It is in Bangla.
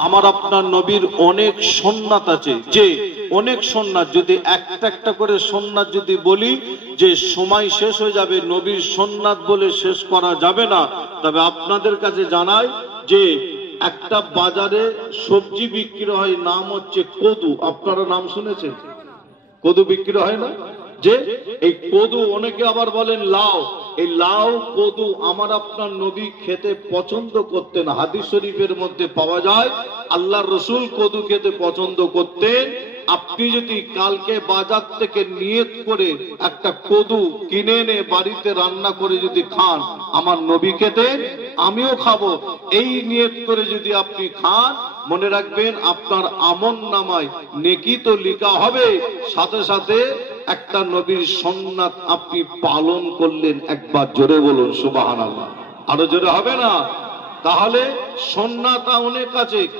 আমার আপনার নবীর অনেক সুন্নাত আছে, যে অনেক সুন্নাত, যদি একটা একটা করে সুন্নাত যদি বলি যে সময় শেষ হয়ে যাবে, নবীর সুন্নাত বলে শেষ করা যাবে না। তবে আপনাদের কাছে জানাই যে একটা বাজারে সবজি বিক্রি হয়, নাম হচ্ছে কদু। আপনারা নাম শুনেছেন? কদু বিক্রি হয় না? যে এই কদু, অনেকে আবার বলেন লাউ। এই লাউ কদু আমার আপনার নবী খেতে পছন্দ করতেন। হাদিস শরীফের মধ্যে পাওয়া যায় আল্লাহর রাসূল কদু খেতে পছন্দ করতেন। আপনি যদি কালকে বাজার থেকে নিয়ত করে একটা কদু কিনে এনে বাড়িতে রান্না করে যদি খান, আমার নবী খেতেন, আমিও খাবো, এই নিয়ত করে যদি আপনি খান, মনে রাখবেন আপনার আমলনামায় নেকি তো লেখা হবে, সাথে সাথে একটা নবীর সুন্নাত আপনি পালন করলেন। একবার জোরে বলুন সুবহানাল্লাহ। আরো জোরে হবে না? তাহলে সুন্নাত অনেক আছে।